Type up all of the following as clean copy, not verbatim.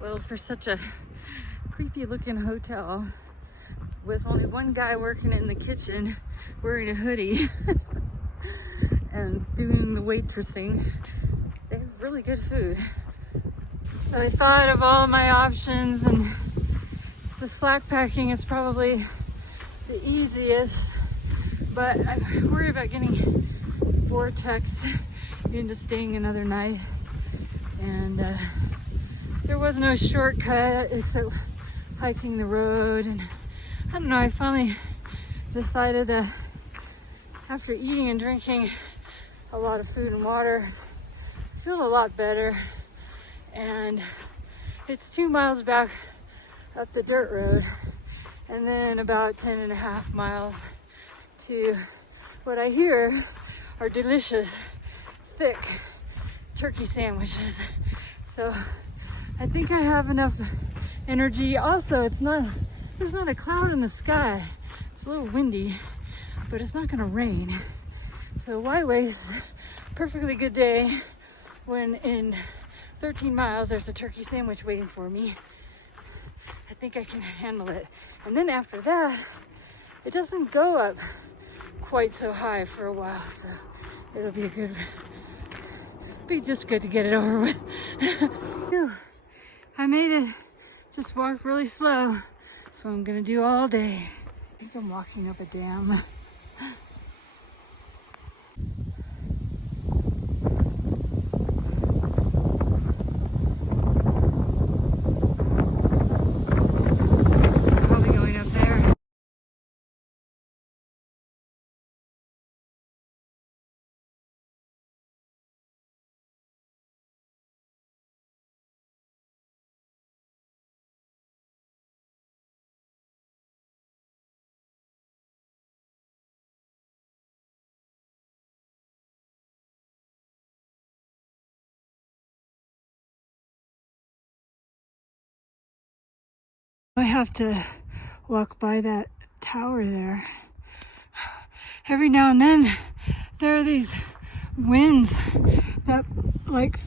Well, for such a creepy looking hotel with only one guy working in the kitchen wearing a hoodie and doing the waitressing, they have really good food. So I thought of all my options, and the slack packing is probably the easiest, but I worry about getting vortex into staying another night. And there was no shortcut except hiking the road, and I don't know, I finally decided that after eating and drinking a lot of food and water, I feel a lot better. And it's 2 miles back up the dirt road, and then about 10.5 miles to what I hear are delicious, thick turkey sandwiches. So I think I have enough energy. Also, there's not a cloud in the sky. It's a little windy, but it's not gonna rain. So why waste a perfectly good day when in 13 miles there's a turkey sandwich waiting for me? I think I can handle it. And then after that, it doesn't go up quite so high for a while, so it'll be just good to get it over with. Phew. I made it. Just walked really slow. That's what I'm gonna do all day. I think I'm walking up a dam. Probably going up there. I have to walk by that tower there. Every now and then there are these winds that like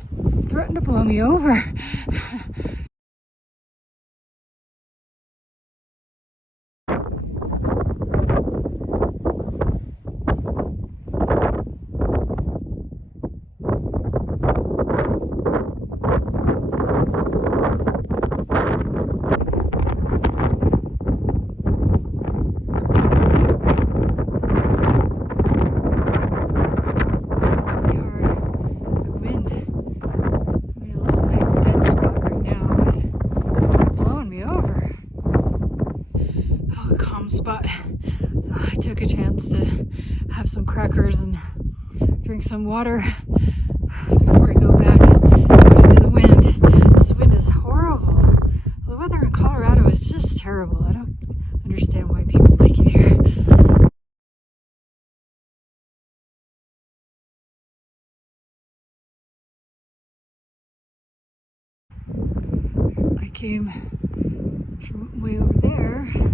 threaten to blow me over. Spot. So I took a chance to have some crackers and drink some water before I go back into the wind. This wind is horrible. The weather in Colorado is just terrible. I don't understand why people like it here. I came from way over there, and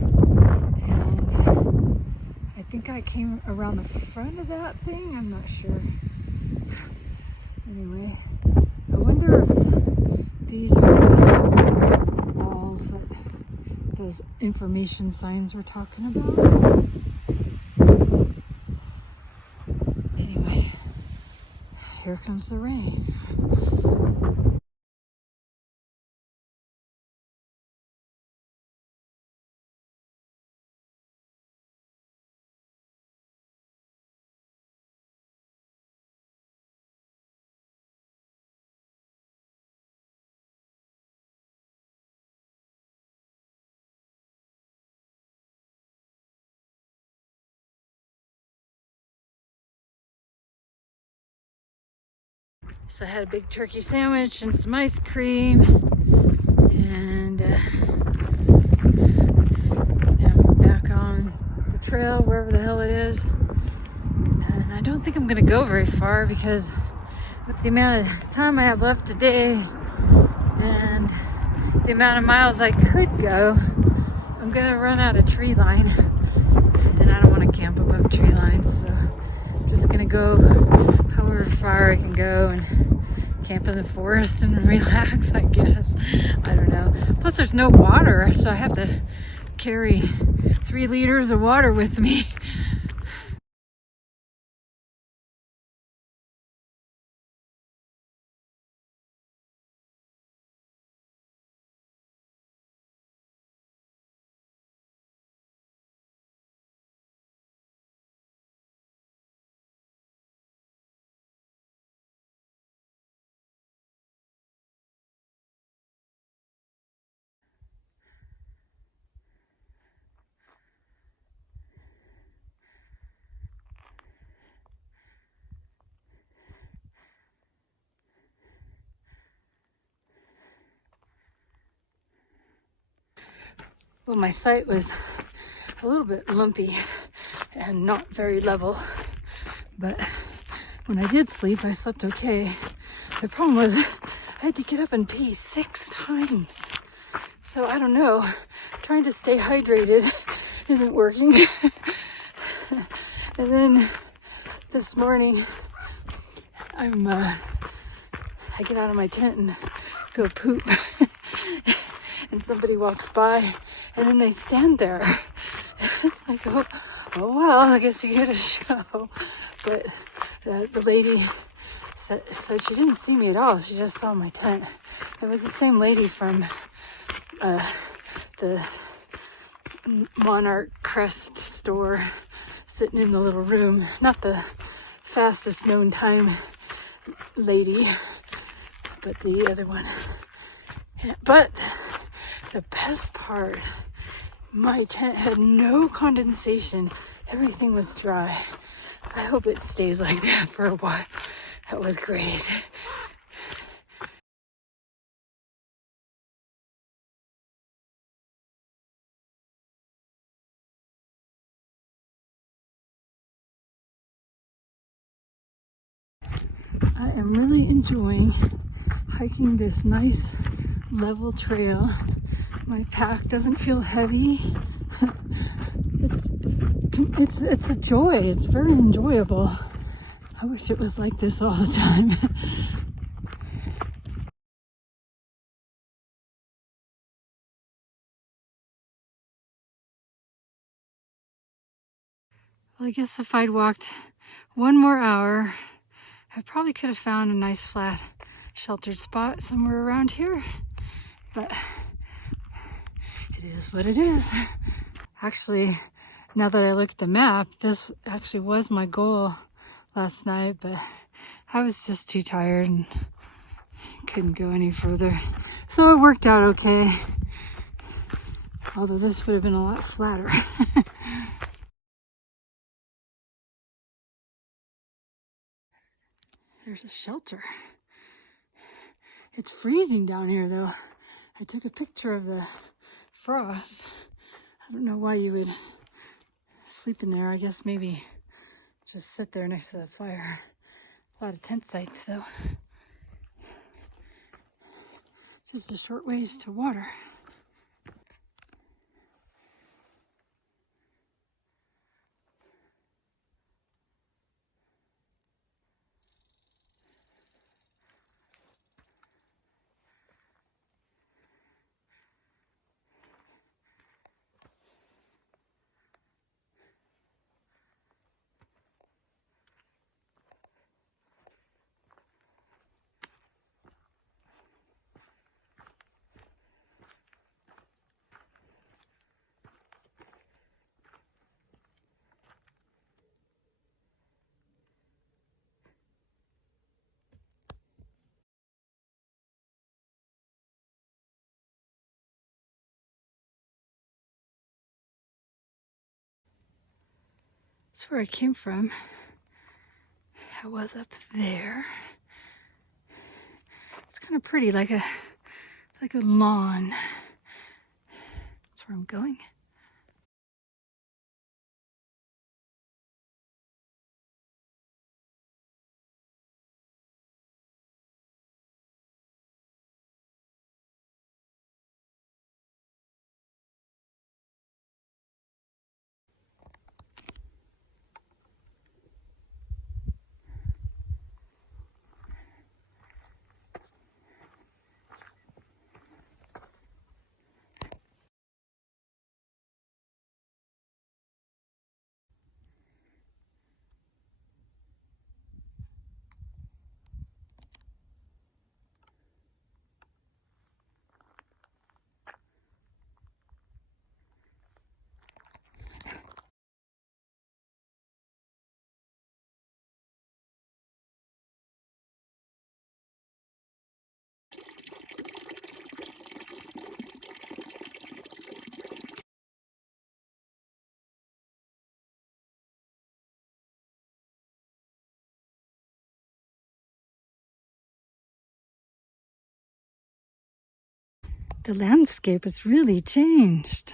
I think I came around the front of that thing. I'm not sure. Anyway, I wonder if these are the walls that those information signs were talking about. Anyway, here comes the rain. So I had a big turkey sandwich and some ice cream, and I'm back on the trail, wherever the hell it is. And I don't think I'm gonna go very far, because with the amount of time I have left today and the amount of miles I could go, I'm gonna run out of tree line, and I don't want to camp above tree lines, so I'm just gonna go however however far I can go and camp in the forest and relax, I guess. I don't know. Plus there's no water, so I have to carry 3 liters of water with me. Well, my site was a little bit lumpy and not very level, but when I did sleep, I slept okay. The problem was I had to get up and pee 6 times. So I don't know, trying to stay hydrated isn't working. And then this morning, I get out of my tent and go poop. And somebody walks by and then they stand there. It's like, oh well, I guess you get a show. But the lady said she didn't see me at all. She just saw my tent. It was the same lady from the Monarch Crest store sitting in the little room. Not the fastest known time lady, but the other one. But the best part, my tent had no condensation. Everything was dry. I hope it stays like that for a while. That was great. I am really enjoying hiking this nice level trail. My pack doesn't feel heavy. It's a joy. It's very enjoyable. I wish it was like this all the time. Well, I guess if I'd walked 1 more hour, I probably could have found a nice flat sheltered spot somewhere around here, but it is what it is. Actually, now that I look at the map, this actually was my goal last night, but I was just too tired and couldn't go any further. So it worked out okay, although this would have been a lot flatter. There's a shelter. It's freezing down here though. I took a picture of the frost. I don't know why you would sleep in there. I guess maybe just sit there next to the fire. A lot of tent sites though. Just a short ways to water. That's where I came from. I was up there. It's kind of pretty, like a lawn. That's where I'm going. The landscape has really changed.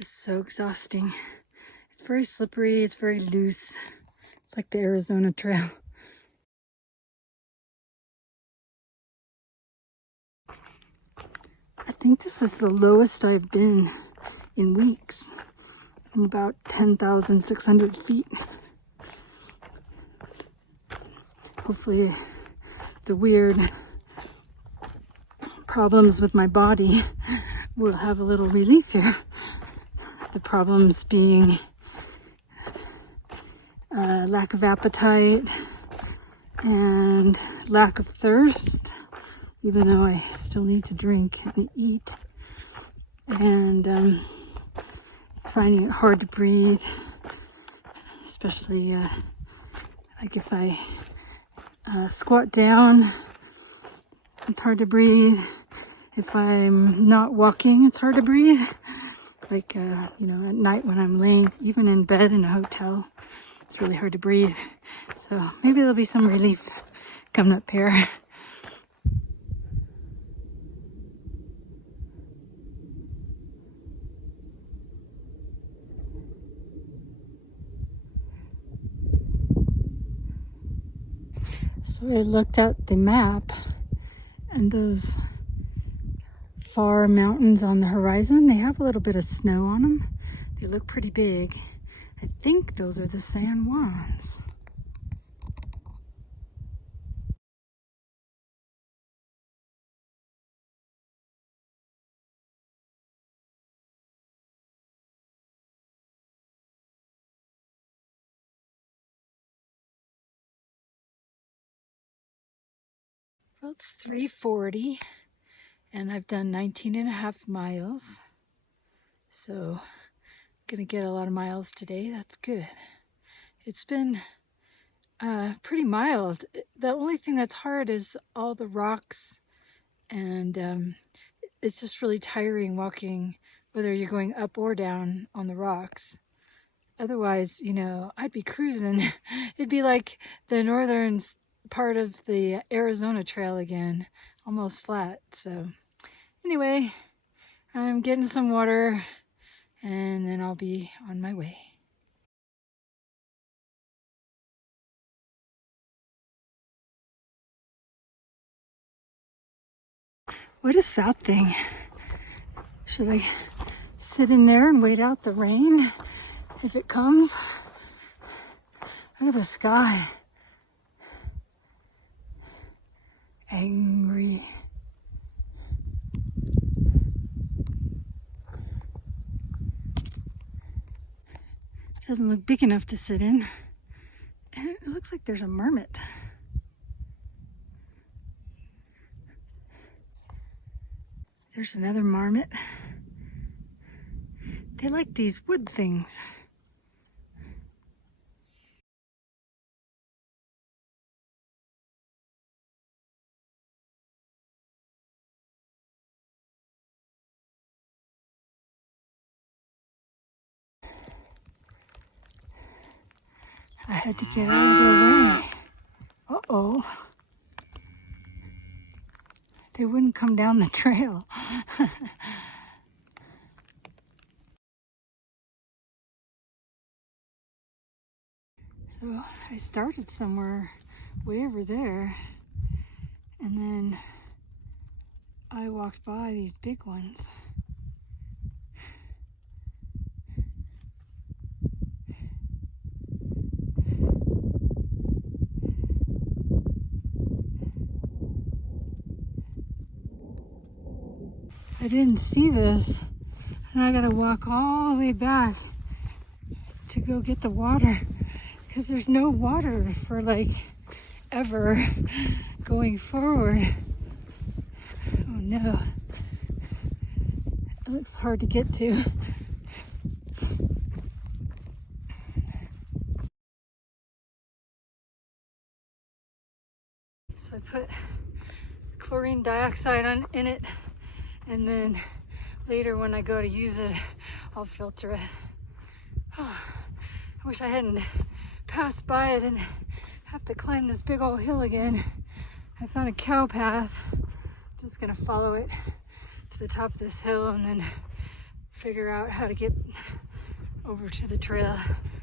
It's so exhausting. It's very slippery, it's very loose. It's like the Arizona Trail. I think this is the lowest I've been in weeks. I'm about 10,600 feet. Hopefully the weird problems with my body will have a little relief here. The problems being lack of appetite and lack of thirst, even though I still need to drink and eat, and finding it hard to breathe, especially like if I squat down, it's hard to breathe. If I'm not walking, it's hard to breathe. Like, you know, at night when I'm laying, even in bed in a hotel, it's really hard to breathe. So maybe there'll be some relief coming up here. So I looked at the map, and those far mountains on the horizon, they have a little bit of snow on them. They look pretty big. I think those are the San Juans. Well, it's 3:40 and I've done 19.5 miles. So gonna get a lot of miles today. That's good. It's been pretty mild. The only thing that's hard is all the rocks, and it's just really tiring walking, whether you're going up or down on the rocks. Otherwise, you know, I'd be cruising. It'd be like the northern part of the Arizona Trail again, almost flat. So anyway, I'm getting some water and then I'll be on my way. What is that thing? Should I sit in there and wait out the rain if it comes? Look at the sky. Angry. Doesn't look big enough to sit in. And it looks like there's a marmot. There's another marmot. They like these wood things. I had to get out of their way. Uh-oh. They wouldn't come down the trail. So I started somewhere way over there, and then I walked by these big ones. I didn't see this, and I gotta walk all the way back to go get the water, because there's no water for like ever going forward. Oh no, it looks hard to get to. So I put chlorine dioxide in it, and then later when I go to use it, I'll filter it. Oh, I wish I hadn't passed by it and have to climb this big old hill again. I found a cow path. Just gonna follow it to the top of this hill and then figure out how to get over to the trail.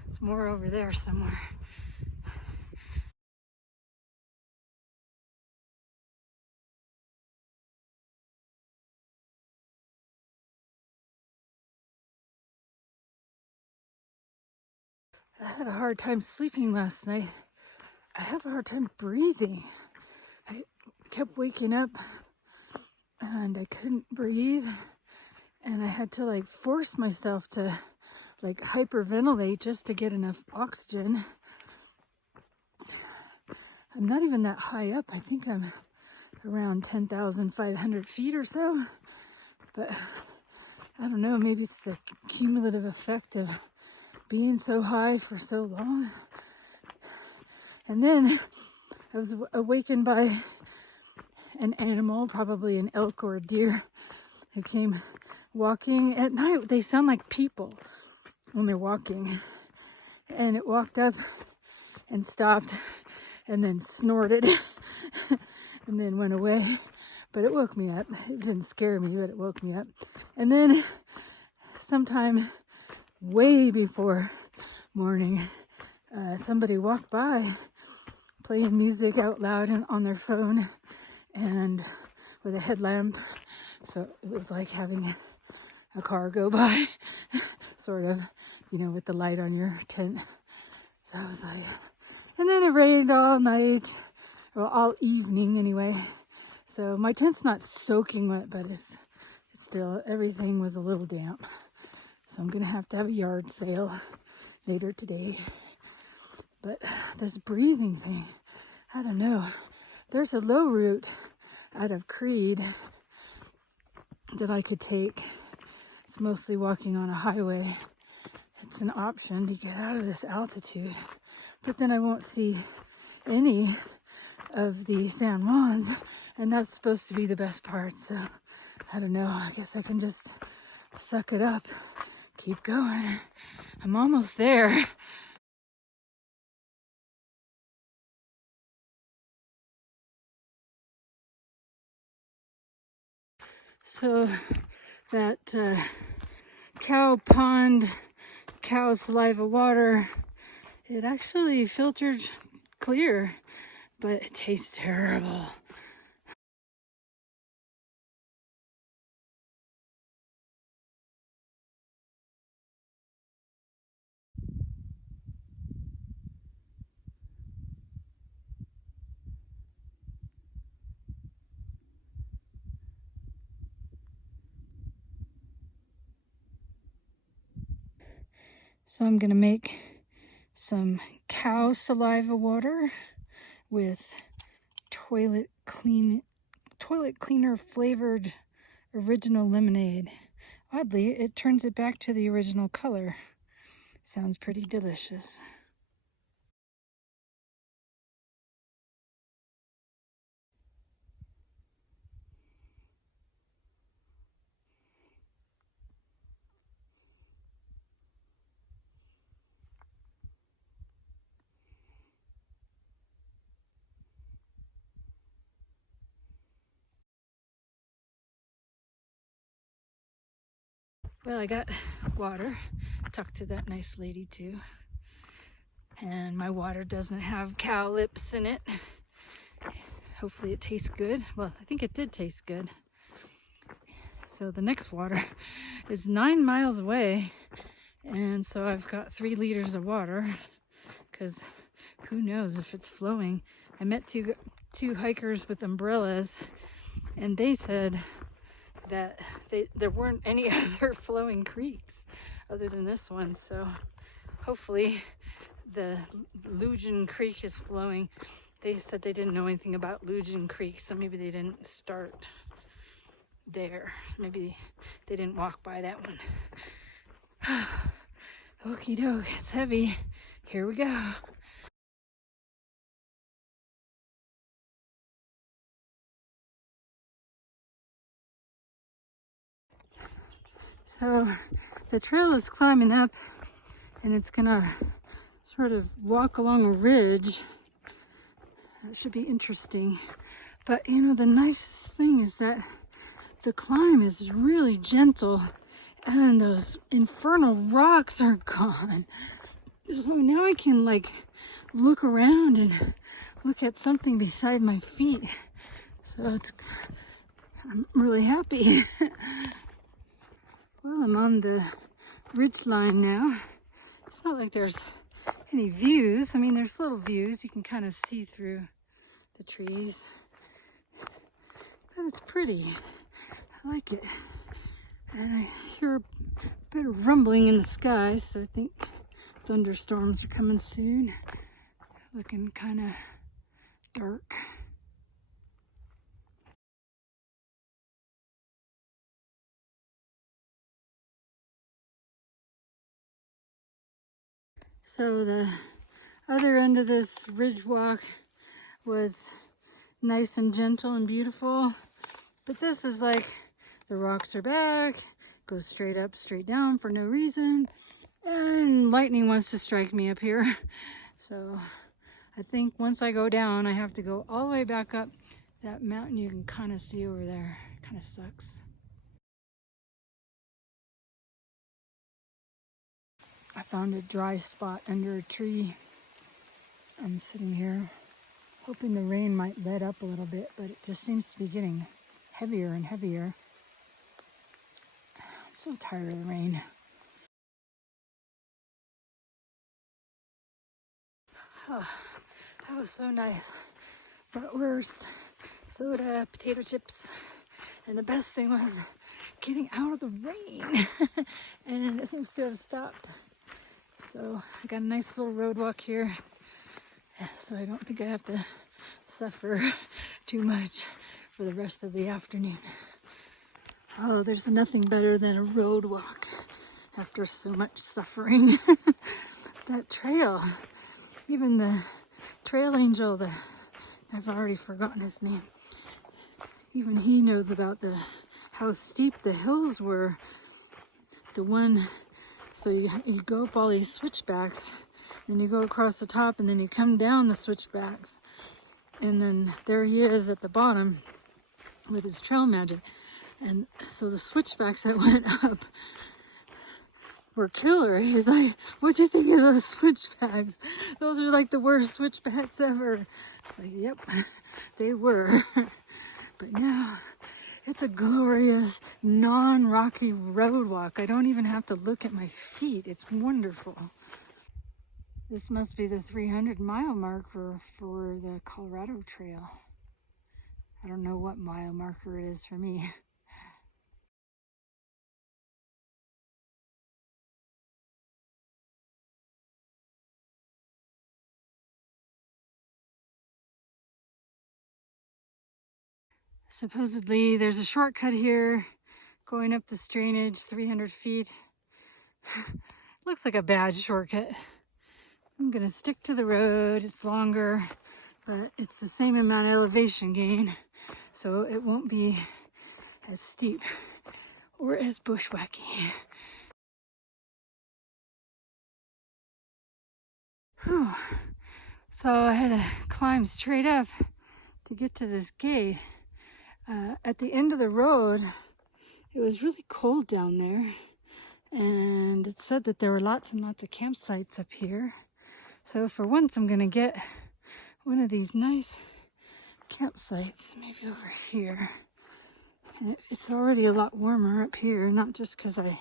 It's more over there somewhere. I had a hard time sleeping last night. I have a hard time breathing. I kept waking up and I couldn't breathe, and I had to like force myself to like hyperventilate just to get enough oxygen. I'm not even that high up. I think I'm around 10,500 feet or so, but I don't know, maybe it's the cumulative effect of being so high for so long. And then I was awakened by an animal, probably an elk or a deer, who came walking at night. They sound like people when they're walking. And it walked up and stopped and then snorted and then went away. But it woke me up. It didn't scare me, but it woke me up. And then sometime way before morning, somebody walked by playing music out loud and on their phone and with a headlamp. So it was like having a car go by, sort of, you know, with the light on your tent. So I was like, and then it rained all night, well, all evening anyway. So my tent's not soaking wet, but it's still, everything was a little damp. So I'm gonna have to have a yard sale later today. But this breathing thing, I don't know. There's a low route out of Creede that I could take. It's mostly walking on a highway. It's an option to get out of this altitude. But then I won't see any of the San Juans, and that's supposed to be the best part. So I don't know. I guess I can just suck it up, keep going. I'm almost there. So that cow pond, cow saliva water, it actually filtered clear, but it tastes terrible. So I'm gonna make some cow saliva water with toilet cleaner flavored original lemonade. Oddly, it turns it back to the original color. Sounds pretty delicious. Well, I got water. Talked to that nice lady too. And my water doesn't have cow lips in it. Hopefully it tastes good. Well, I think it did taste good. So the next water is 9 miles away. And so I've got 3 liters of water, because who knows if it's flowing. I met two hikers with umbrellas, and they said that there weren't any other flowing creeks other than this one. So hopefully the Lujan Creek is flowing. They said they didn't know anything about Lujan Creek, so maybe they didn't start there. Maybe they didn't walk by that one. Okie doke, it's heavy. Here we go. So the trail is climbing up and it's gonna sort of walk along a ridge. That should be interesting. But you know, the nicest thing is that the climb is really gentle and those infernal rocks are gone. So now I can like look around and look at something beside my feet. So I'm really happy. Well, I'm on the ridge line now. It's not like there's any views. I mean, there's little views. You can kind of see through the trees. But it's pretty. I like it. And I hear a bit of rumbling in the sky, so I think thunderstorms are coming soon. Looking kind of dark. So the other end of this ridge walk was nice and gentle and beautiful. But this is like the rocks are back, goes straight up, straight down for no reason. And lightning wants to strike me up here. So I think once I go down, I have to go all the way back up that mountain you can kind of see over there. Kind of sucks. I found a dry spot under a tree. I'm sitting here hoping the rain might let up a little bit, but it just seems to be getting heavier and heavier. I'm so tired of the rain. Oh, that was so nice. But worst, soda, potato chips, and the best thing was getting out of the rain. And it seems to have stopped. So I got a nice little road walk here. So I don't think I have to suffer too much for the rest of the afternoon. Oh, there's nothing better than a road walk after so much suffering. That trail, even the trail angel, I've already forgotten his name. Even he knows about how steep the hills were. So you go up all these switchbacks, then you go across the top, and then you come down the switchbacks. And then there he is at the bottom with his trail magic. And so the switchbacks that went up were killer. He's like, what'd you think of those switchbacks? Those are like the worst switchbacks ever. Like, yep, they were. But now it's a glorious, non-rocky road walk. I don't even have to look at my feet. It's wonderful. This must be the 300-mile marker for the Colorado Trail. I don't know what mile marker it is for me. Supposedly there's a shortcut here going up this drainage 300 feet. Looks like a bad shortcut. I'm gonna stick to the road. It's longer, but it's the same amount of elevation gain, so it won't be as steep or as bushwhacky. Whew. So I had to climb straight up to get to this gate. At the end of the road, it was really cold down there, and it said that there were lots and lots of campsites up here. So for once, I'm gonna get one of these nice campsites, maybe over here. And it's already a lot warmer up here, not just because I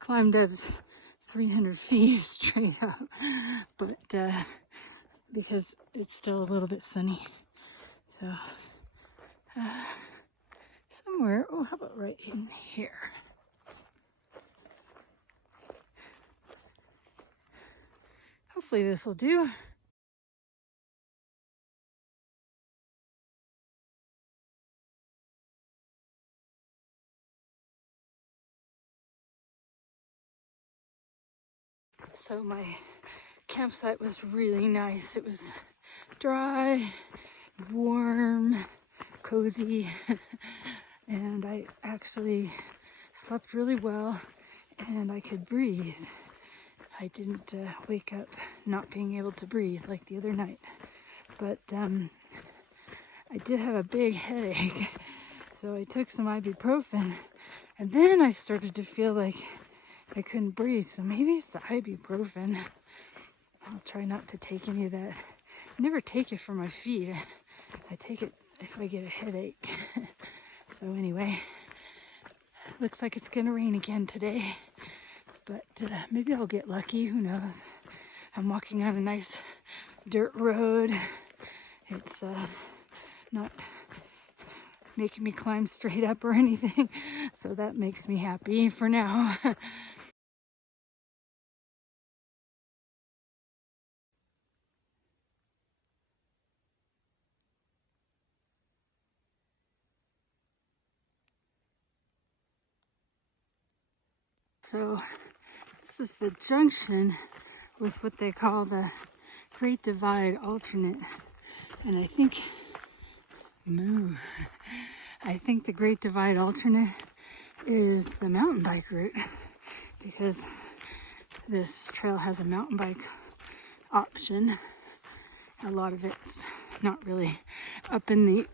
climbed up 300 feet straight up, but because it's still a little bit sunny. So somewhere, oh, how about right in here? Hopefully this will do. So my campsite was really nice. It was dry, warm, cozy. and I actually slept really well and I could breathe. I didn't wake up not being able to breathe like the other night, but I did have a big headache, so I took some ibuprofen, and then I started to feel like I couldn't breathe, so maybe it's the ibuprofen. I'll try not to take any of that. I never take it for my feet. I take it if I get a headache. So anyway, looks like it's gonna rain again today, but maybe I'll get lucky, who knows. I'm walking on a nice dirt road. It's not making me climb straight up or anything, so that makes me happy for now. So this is the junction with what they call the Great Divide Alternate, and I think the Great Divide Alternate is the mountain bike route, because this trail has a mountain bike option. A lot of it's not really up in the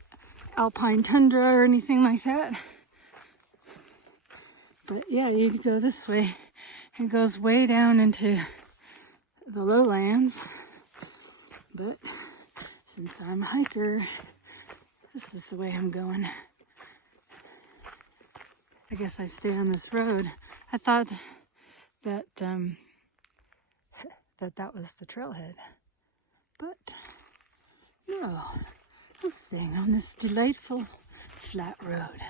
alpine tundra or anything like that. But yeah, you'd go this way. It goes way down into the lowlands. But since I'm a hiker, this is the way I'm going. I guess I stay on this road. I thought that that was the trailhead, but no, I'm staying on this delightful flat road.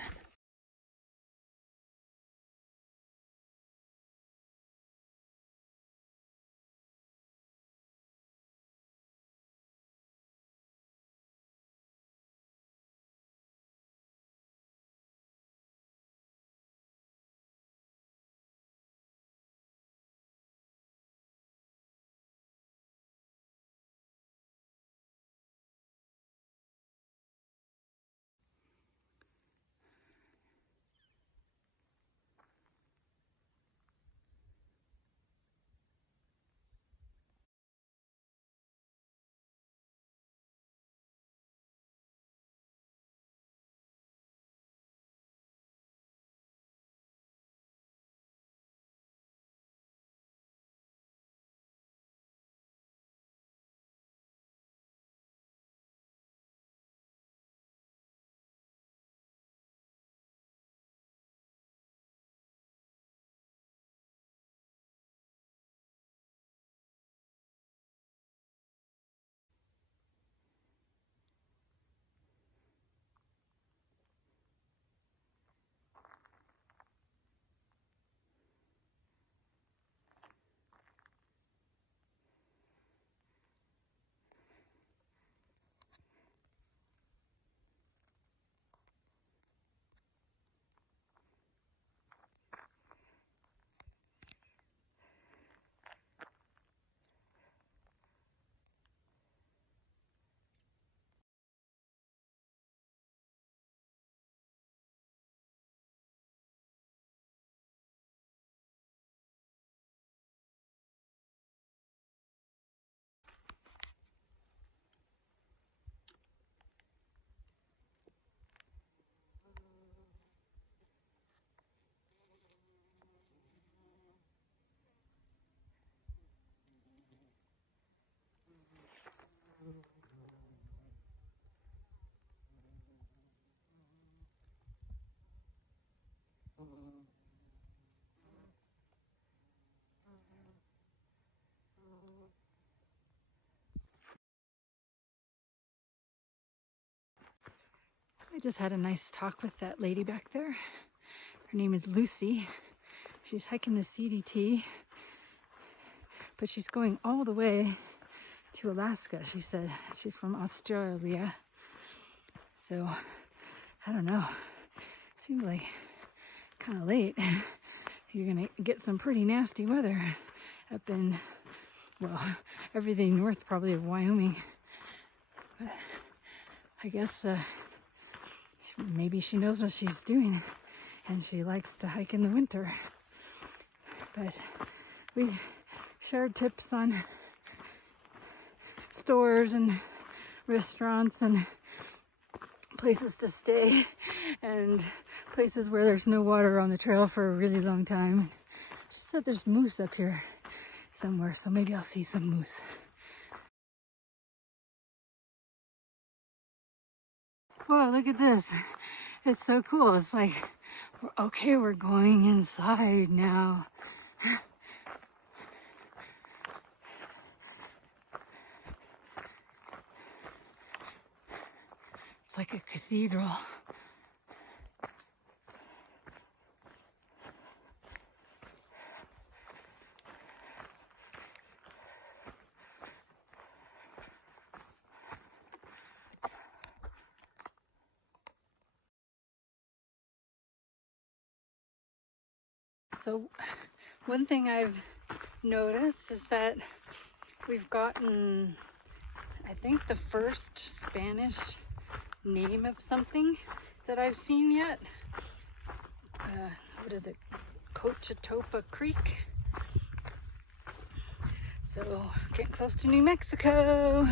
I just had a nice talk with that lady back there. Her name is Lucy. She's hiking the CDT, but she's going all the way to Alaska, she said. She's from Australia. So, I don't know. Seems like kind of late. You're gonna get some pretty nasty weather up in, well, everything north probably of Wyoming. But I guess she maybe she knows what she's doing and she likes to hike in the winter. But we shared tips on stores and restaurants and places to stay and places where there's no water on the trail for a really long time. She said there's moose up here somewhere, so maybe I'll see some moose. Whoa, look at this. It's so cool. It's like, okay, we're going inside now. It's like a cathedral. So one thing I've noticed is that we've gotten, I think, the first Spanish name of something that I've seen yet. What is it? Cochetopa Creek. So getting close to New Mexico.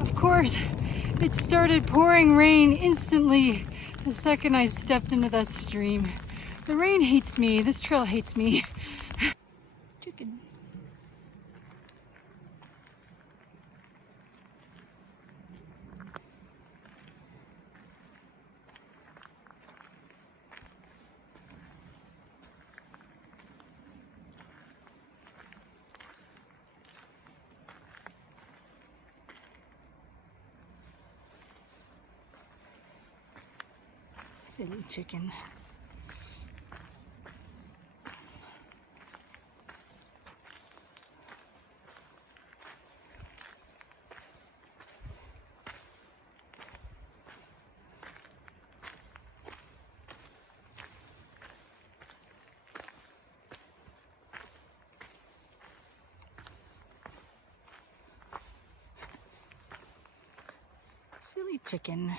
Of course, it started pouring rain instantly the second I stepped into that stream. The rain hates me. This trail hates me. Chicken. Silly chicken. Silly chicken.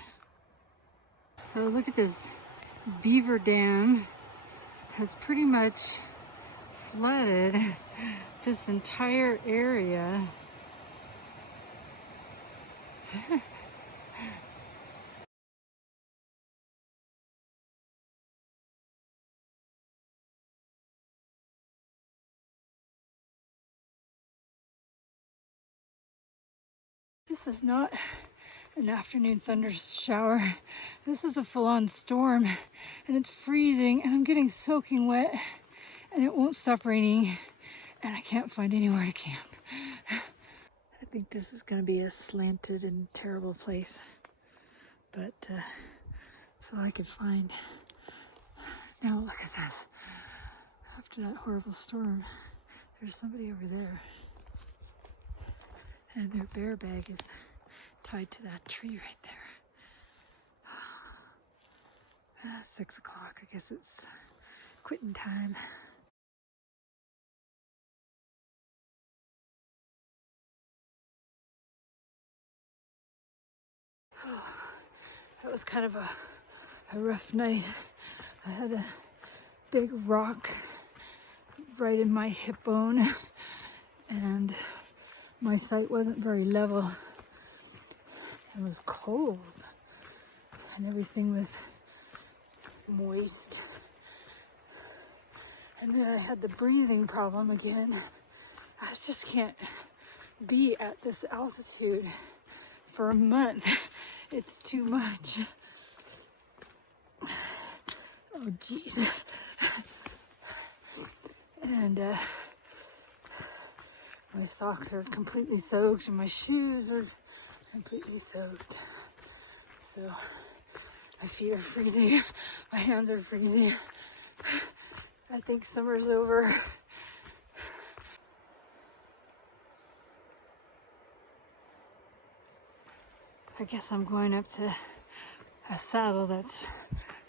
So look at this beaver dam has pretty much flooded this entire area. This is not an afternoon thunder shower. This is a full-on storm and it's freezing and I'm getting soaking wet and it won't stop raining and I can't find anywhere to camp. I think this is going to be a slanted and terrible place, but that's all I could find. Now look at this. After that horrible storm, there's somebody over there and their bear bag is tied to that tree right there. 6 o'clock, I guess it's quitting time. Oh, that was kind of a rough night. I had a big rock right in my hip bone and my sight wasn't very level. It was cold and everything was moist. And then I had the breathing problem again. I just can't be at this altitude for a month. It's too much. Oh geez. And My socks are completely soaked and my shoes are completely soaked. So my feet are freezing, my hands are freezing. I think summer's over. I guess I'm going up to a saddle that's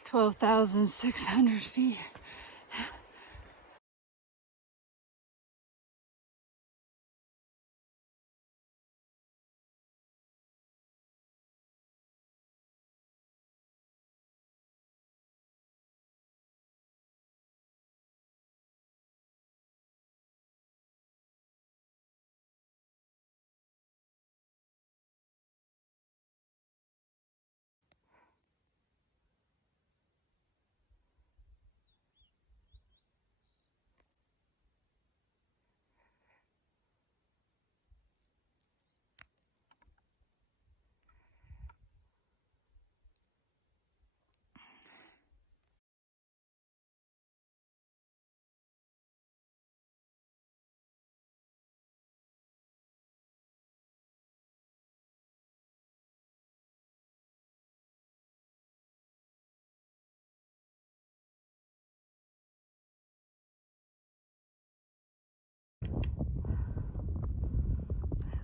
12,600 feet.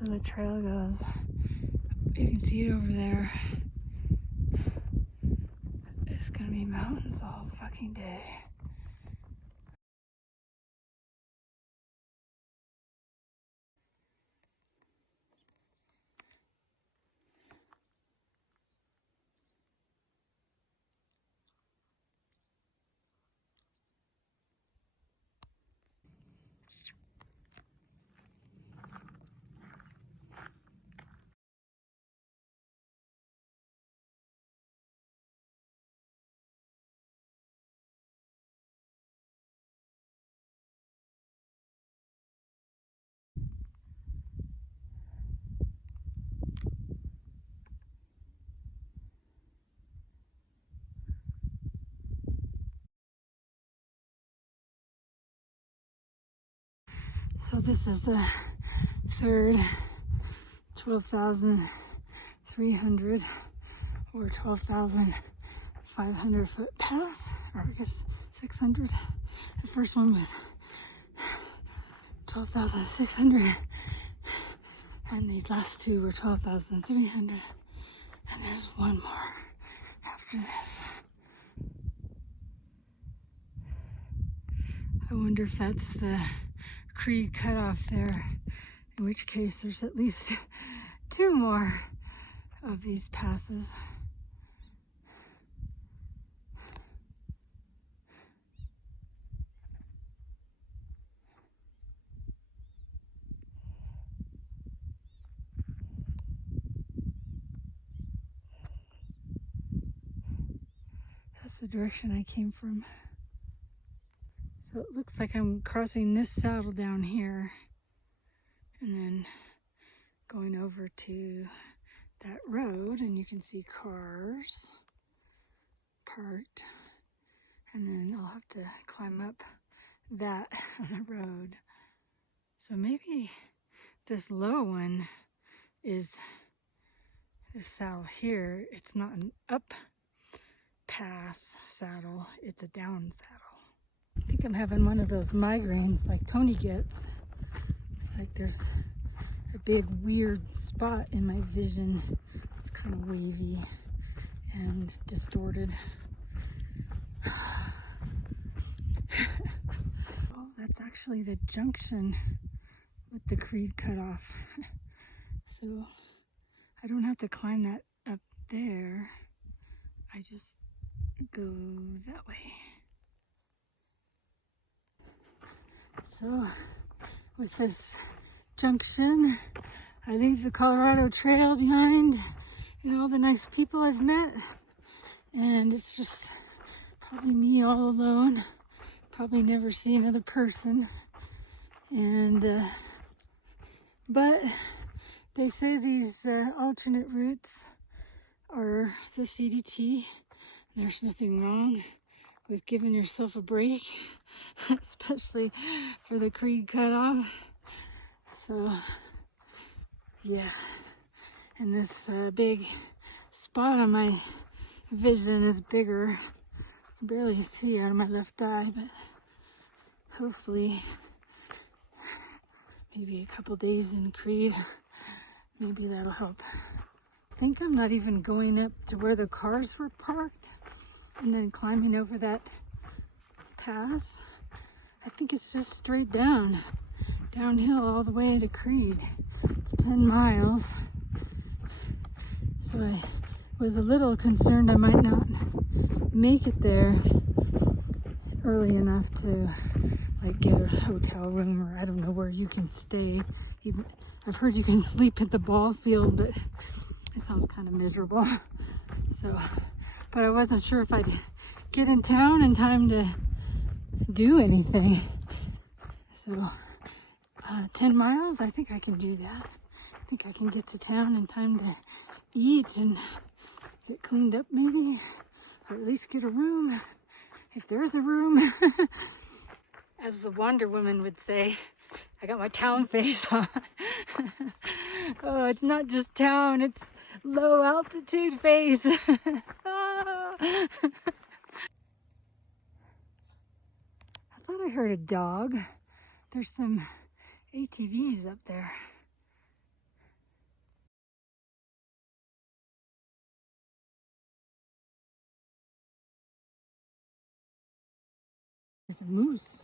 So the trail goes, you can see it over there. It's gonna be mountains all fucking day. So this is the third 12,300 or 12,500 foot pass, or I guess 600. The first one was 12,600, and these last two were 12,300, and there's one more after this. I wonder if that's the Creede cutoff there, in which case there's at least two more of these passes. That's the direction I came from. So it looks like I'm crossing this saddle down here and then going over to that road, and you can see cars parked, and then I'll have to climb up that on the road. So maybe this low one is this saddle here. It's not an up pass saddle, it's a down saddle. I think I'm having one of those migraines like Tony gets. Like there's a big weird spot in my vision. It's kind of wavy and distorted. Oh, that's actually the junction with the Creede cutoff. So I don't have to climb that up there. I just go that way. So with this junction, I leave the Colorado Trail behind and all the nice people I've met, and it's just probably me all alone. Probably never see another person, and but they say these alternate routes are the CDT. There's nothing wrong with giving yourself a break, especially for the Creede cutoff. So, yeah. And this big spot on my vision is bigger. I can barely see out of my left eye, but hopefully, maybe a couple days in Creede, maybe that'll help. I think I'm not even going up to where the cars were parked and then climbing over that pass. I think it's just straight downhill all the way to Creede. It's 10 miles. So I was a little concerned I might not make it there early enough to like get a hotel room, or I don't know where you can stay. Even I've heard you can sleep at the ball field, but it sounds kind of miserable. So, but I wasn't sure if I'd get in town in time to do anything. So 10 miles, I think I can do that. I think I can get to town in time to eat and get cleaned up maybe, or at least get a room, if there's a room. As the Wonder Woman would say, I got my town face on. Oh, it's not just town, it's low altitude face. I thought I heard a dog. There's some ATVs up there. There's a moose.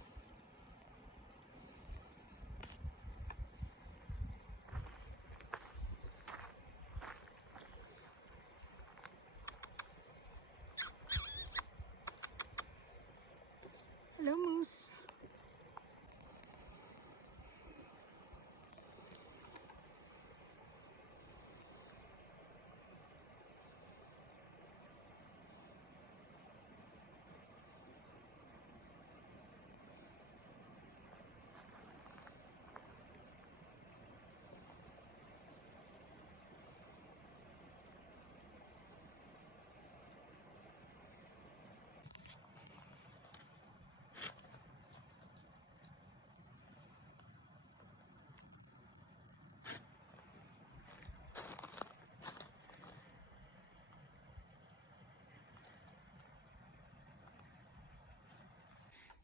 Hello, moose.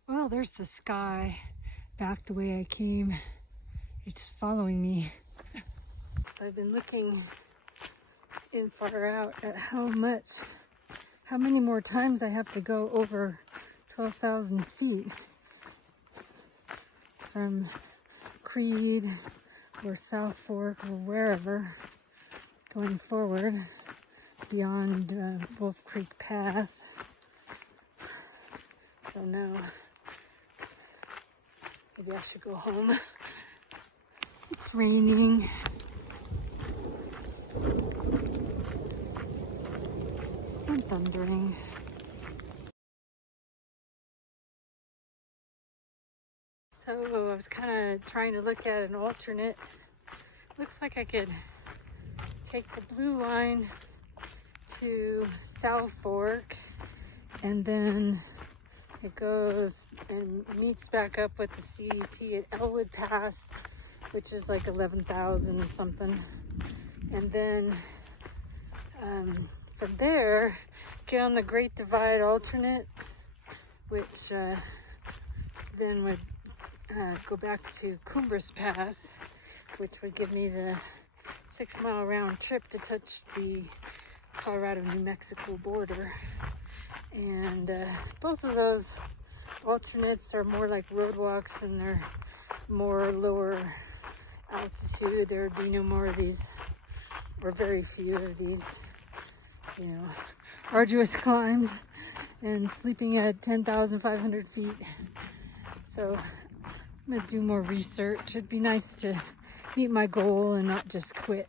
Well, there's the sky back the way I came. It's following me. So I've been looking in far out at how many more times I have to go over 12,000 feet from Creede or South Fork or wherever going forward beyond Wolf Creek Pass. I don't know. Maybe I should go home. It's raining. And thundering. So I was kind of trying to look at an alternate. Looks like I could take the blue line to South Fork, and then it goes and meets back up with the CDT at Elwood Pass, which is like 11,000 something. And then from there, get on the Great Divide alternate, which then would go back to Cumbres Pass, which would give me the 6-mile round trip to touch the Colorado-New Mexico border. And both of those alternates are more like road walks, and they're more lower altitude. There would be no more of these, or very few of these, you know, arduous climbs and sleeping at 10,500 feet. So I'm gonna do more research. It'd be nice to meet my goal and not just quit.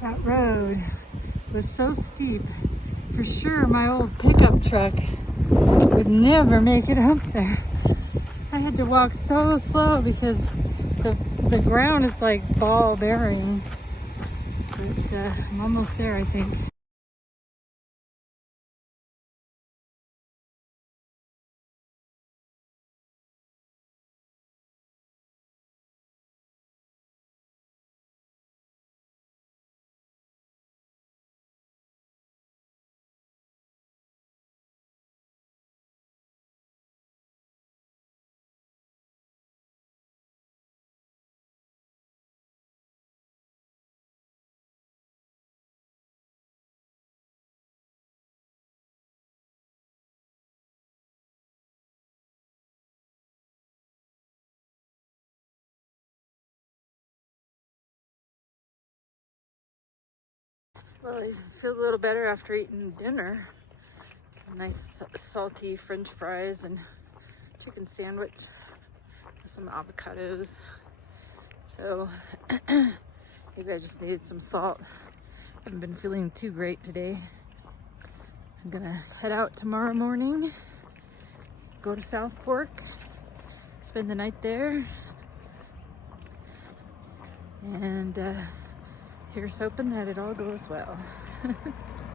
That road was so steep. For sure my old pickup truck would never make it up there. I had to walk so slow because the ground is like ball bearings. But I'm almost there, I think. Well, I feel a little better after eating dinner. Nice salty French fries and chicken sandwich with some avocados. So maybe I just needed some salt. Haven't been feeling too great today. I'm gonna head out tomorrow morning, go to South Fork, spend the night there, and here's hoping that it all goes well.